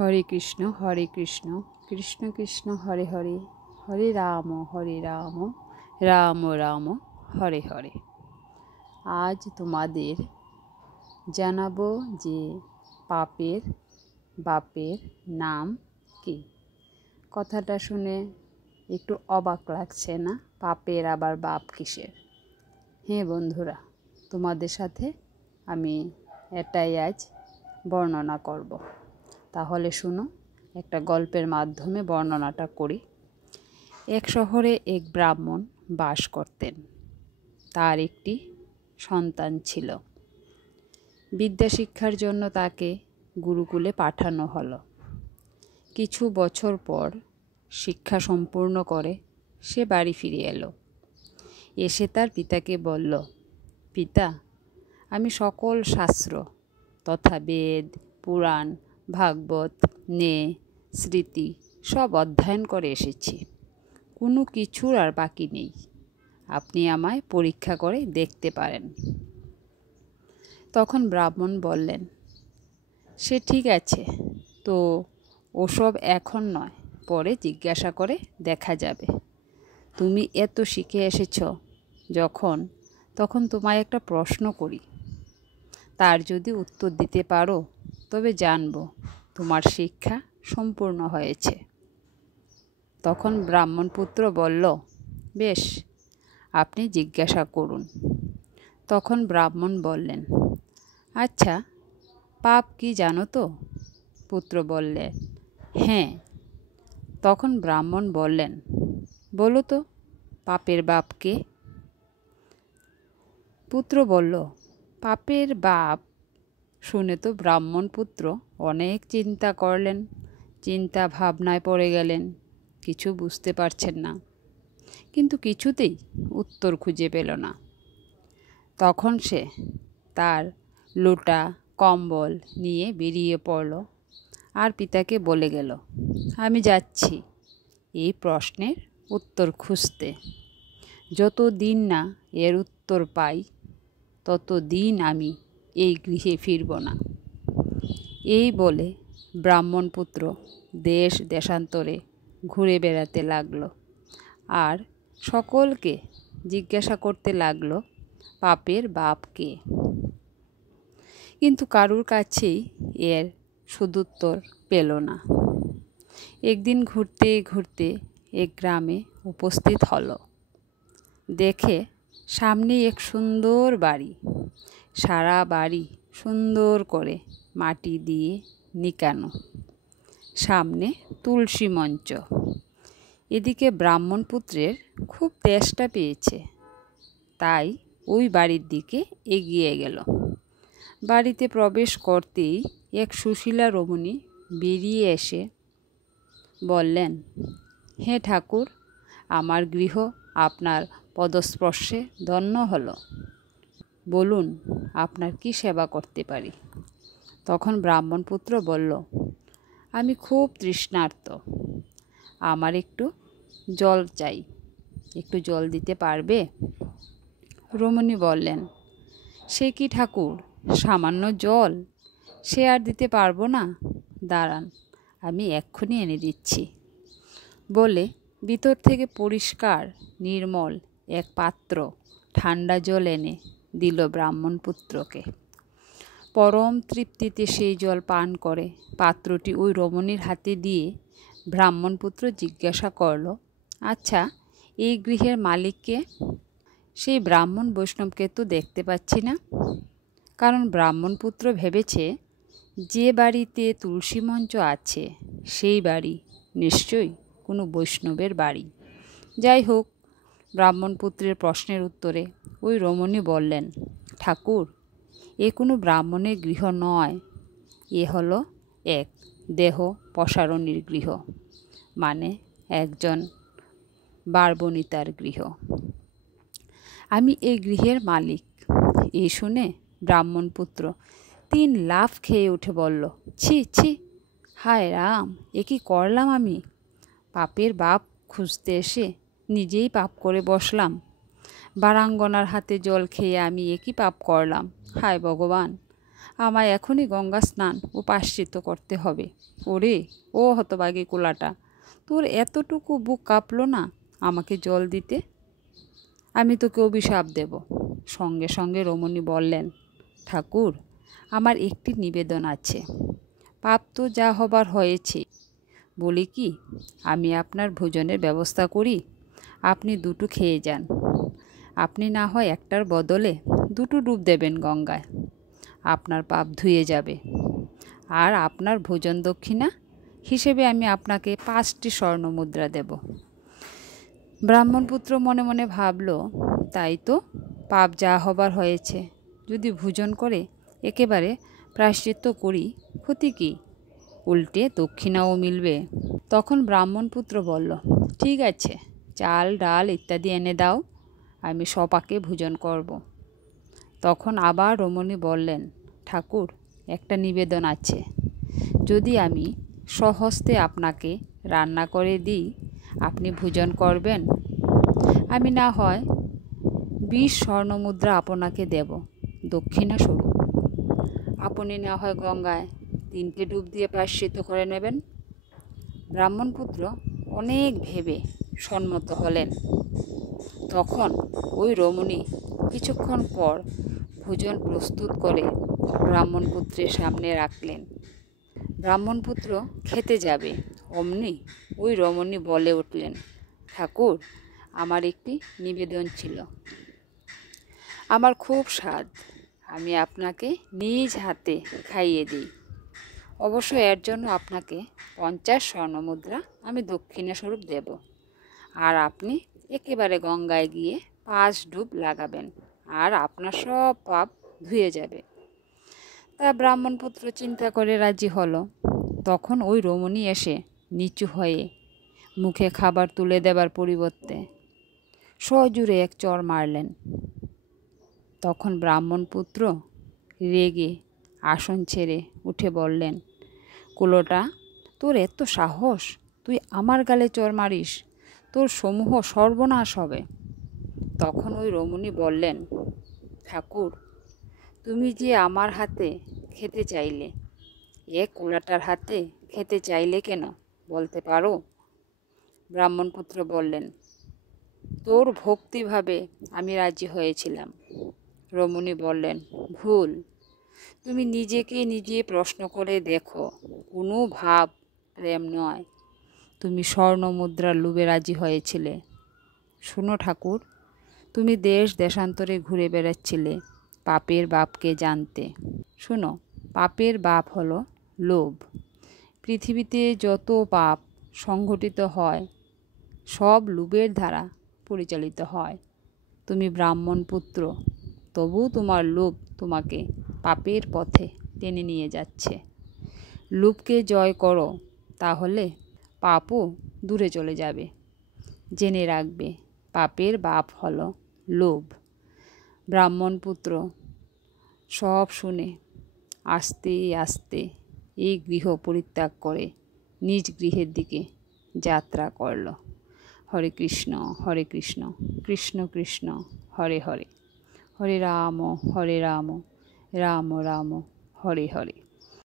হরে কৃষ্ণ কৃষ্ণ কৃষ্ণ হরে হরে, হরে রাম রাম রাম হরে হরে। আজ তোমাদের জানাবো যে পাপের বাপের নাম কি। কথাটা শুনে একটু অবাক লাগছে না? পাপের আবার বাপ কিসের? হ্যাঁ বন্ধুরা, তোমাদের সাথে আমি এটাই আজ বর্ণনা করব। তাহলে শুনো, একটা গল্পের মাধ্যমে বর্ণনাটা করি। এক শহরে এক ব্রাহ্মণ বাস করতেন। তার একটি সন্তান ছিল। বিদ্যা শিক্ষার জন্য তাকে গুরুকুলে পাঠানো হলো। কিছু বছর পর শিক্ষা সম্পূর্ণ করে সে বাড়ি ফিরে এলো। এসে তার পিতাকে বলল, পিতা, আমি সকল শাস্ত্র তথা বেদ, পুরাণ, ভাগবত, স্মৃতি সব অধ্যয়ন করে এসেছি। কোনো কিছুর আর বাকি নেই। আপনি আমায় পরীক্ষা করে দেখতে পারেন। তখন ব্রাহ্মণ বললেন, সে ঠিক আছে, তো ওসব এখন নয়, পরে জিজ্ঞাসা করে দেখা যাবে। তুমি এত শিখে এসেছ তখন তোমায় একটা প্রশ্ন করি। তার যদি উত্তর দিতে পারো তবে জানবো তোমার শিক্ষা সম্পূর্ণ হয়েছে। তখন ব্রাহ্মণপুত্র বলল, বেশ, আপনি জিজ্ঞাসা করুন। তখন ব্রাহ্মণ বললেন, আচ্ছা, পাপ কি জানো তো? পুত্র বললেন, হ্যাঁ। তখন ব্রাহ্মণ বললেন, বলো তো, পাপের বাপ কে? পুত্র বলল, পাপের বাপ। শুনে তো ব্রাহ্মণ পুত্র অনেক চিন্তা করলেন, চিন্তা ভাবনায় পড়ে গেলেন। কিছু বুঝতে পারছেন না, কিন্তু কিছুতেই উত্তর খুঁজে পেল না। তখন সে তার লোটা কম্বল নিয়ে বেরিয়ে পড়ল আর পিতাকে বলে গেল, আমি যাচ্ছি এই প্রশ্নের উত্তর খুঁজতে। যত দিন না এর উত্তর পাই তত দিন আমি এই গৃহে ফিরব না। এই বলে ব্রাহ্মণপুত্র দেশ দেশান্তরে ঘুরে বেড়াতে লাগলো আর সকলকে জিজ্ঞাসা করতে লাগলো পাপের বাপ কে। কিন্তু কারুর কাছেই এর সদুত্তর পেল না। একদিন ঘুরতে ঘুরতে এক গ্রামে উপস্থিত হলো। দেখে সামনে এক সুন্দর বাড়ি। সারা বাড়ি সুন্দর করে মাটি দিয়ে নিকানো। সামনে তুলসী মঞ্চ। এদিকে ব্রাহ্মণপুত্রের খুব তেষ্টা পেয়েছে, তাই ওই বাড়ির দিকে এগিয়ে গেল। বাড়িতে প্রবেশ করতেই এক সুশীলা রমণী বেরিয়ে এসে বললেন, হে ঠাকুর, আমার গৃহ আপনার পদস্পর্শে ধন্য হলো। বলুন, আপনার কি সেবা করতে পারি? তখন ব্রাহ্মণপুত্র বলল, আমি খুব তৃষ্ণার্ত, আমার একটু জল চাই, একটু জল দিতে পারবে? রমণী বললেন, সে কি ঠাকুর, সামান্য জল, সে আর দিতে পারবো না, দাঁড়ান, আমি এক্ষুনি এনে দিচ্ছি। বলে ভিতর থেকে পরিষ্কার নির্মল এক পাত্র ঠান্ডা জল এনে দিল ব্রাহ্মণপুত্রকে। পরম তৃপ্তিতে সেই জল পান করে পাত্রটি ওই রমণীর হাতে দিয়ে ব্রাহ্মণপুত্র জিজ্ঞাসা করল, আচ্ছা, এই গৃহের মালিককে? সেই ব্রাহ্মণ বৈষ্ণবকে তো দেখতে পাচ্ছি না। কারণ ব্রাহ্মণপুত্র ভেবেছে যে বাড়িতে তুলসী মঞ্চ আছে সেই বাড়ি নিশ্চয়ই কোনো বৈষ্ণবের বাড়ি। যাই হোক, ব্রাহ্মণপুত্রের প্রশ্নের উত্তরে ওই রমণী বললেন, ঠাকুর, এ কোনো ব্রাহ্মণের গৃহ নয়, এ হলো এক দেহ পসারণীর গৃহ, মানে একজন বারবনিতার গৃহ। আমি এই গৃহের মালিক। এই শুনে ব্রাহ্মণপুত্র 3 লাফ খেয়ে উঠে বলল, ছি ছি, হায় রাম, এ কি করলাম আমি? পাপের বাপ খুঁজতে এসে নিজেই পাপ করে বসলাম। বারাঙ্গনার হাতে জল খেয়ে আমি একই পাপ করলাম। হায় ভগবান, আমায় এখনই গঙ্গা স্নান ও প্রায়শ্চিত্ত করতে হবে। ওরে ও হতভাগী কুলাটা, তোর এতটুকু বুক কাঁপলো না আমাকে জল দিতে? আমি তোকে অভিশাপ দেব। সঙ্গে সঙ্গে রমণী বললেন, ঠাকুর, আমার একটি নিবেদন আছে। পাপ তো যা হবার হয়েছে, বলি কি, আমি আপনার ভোজনের ব্যবস্থা করি, আপনি দুটো খেয়ে যান। আপনি না হয় একটার বদলে দুটো ডুব দেবেন গঙ্গায়, আপনার পাপ ধুয়ে যাবে। আর আপনার ভোজন দক্ষিণা হিসেবে আমি আপনাকে 5টি স্বর্ণমুদ্রা দেব। ব্রাহ্মণপুত্র মনে মনে ভাবল, তাই তো, পাপ যা হবার হয়েছে, যদি ভোজন করে একেবারে প্রায়শ্চিত্ত করি, ক্ষতি কী? উল্টে দক্ষিণাও মিলবে। তখন ব্রাহ্মণপুত্র বলল, ঠিক আছে, চাল ডাল ইত্যাদি এনে দাও, আমি সপাকে ভোজন করব। তখন আবার রমণী বললেন, ঠাকুর, একটা নিবেদন আছে। যদি আমি স্বহস্তে আপনাকে রান্না করে দিই, আপনি ভোজন করবেন। আমি না হয় 20 স্বর্ণমুদ্রা আপনাকে দেব দক্ষিণা স্বরূপ। আপনি না হয় গঙ্গায় 3টে ডুব দিয়ে প্রায়শ্চিত্ত করে নেবেন। ব্রাহ্মণপুত্র অনেক ভেবে সম্মত হলেন। তখন ওই রমণী কিছুক্ষণ পর ভোজন প্রস্তুত করে ব্রাহ্মণপুত্রের সামনে রাখলেন। ব্রাহ্মণপুত্র খেতে যাবে, অমনি ওই রমণী বলে উঠলেন, ঠাকুর, আমার একটি নিবেদন ছিল। আমার খুব স্বাদ, আমি আপনাকে নিজ হাতে খাইয়ে দিই। অবশ্য এর জন্য আপনাকে 50 স্বর্ণমুদ্রা আমি দক্ষিণা স্বরূপ দেব। আর আপনি একেবারে গঙ্গায় গিয়ে 5 ডুব লাগাবেন, আর আপনার সব পাপ ধুয়ে যাবে। তা ব্রাহ্মণপুত্র চিন্তা করে রাজি হলো। তখন ওই রমণী এসে নিচু হয়ে মুখে খাবার তুলে দেবার পরিবর্তে সজোরে এক চড় মারলেন। তখন ব্রাহ্মণপুত্র রেগে আসন ছেড়ে উঠে বললেন, কুলোটা, তোর এত সাহস, তুই আমার গালে চড় মারিস, তোর সমূহ সর্বনাশ হবে। তখন ওই রমণী বললেন, ঠাকুর, তুমি যে আমার হাতে খেতে চাইলে, এ কুলাটার হাতে খেতে চাইলে কেন, বলতে পারো? ব্রাহ্মণপুত্র বললেন, তোর ভক্তিভাবে আমি রাজি হয়েছিলাম। রমণী বললেন, ভুল। তুমি নিজেকে নিজে প্রশ্ন করে দেখো, কোনো ভাব প্রেম নয়, তুমি স্বর্ণমুদ্রার লোভে রাজি হয়েছিলে। শোনো ঠাকুর, তুমি দেশ দেশান্তরে ঘুরে বেড়াচ্ছিলে পাপের বাপকে জানতে। শোনো, পাপের বাপ হলো লোভ। পৃথিবীতে যত পাপ সংঘটিত হয় সব লোভের দ্বারা পরিচালিত হয়। তুমি ব্রাহ্মণ পুত্র, তবু তোমার লোভ তোমাকে পাপের পথে টেনে নিয়ে যাচ্ছে। লোভকে জয় করো, তাহলে পাপও দূরে চলে যাবে। জেনে রাখবে, পাপের বাপ হলো লোভ। ব্রাহ্মণপুত্র সব শুনে আস্তে আস্তে এই গৃহ পরিত্যাগ করে নিজ গৃহের দিকে যাত্রা করল। হরে কৃষ্ণ কৃষ্ণ কৃষ্ণ হরে হরে, হরে রাম রাম রাম হরে হরে।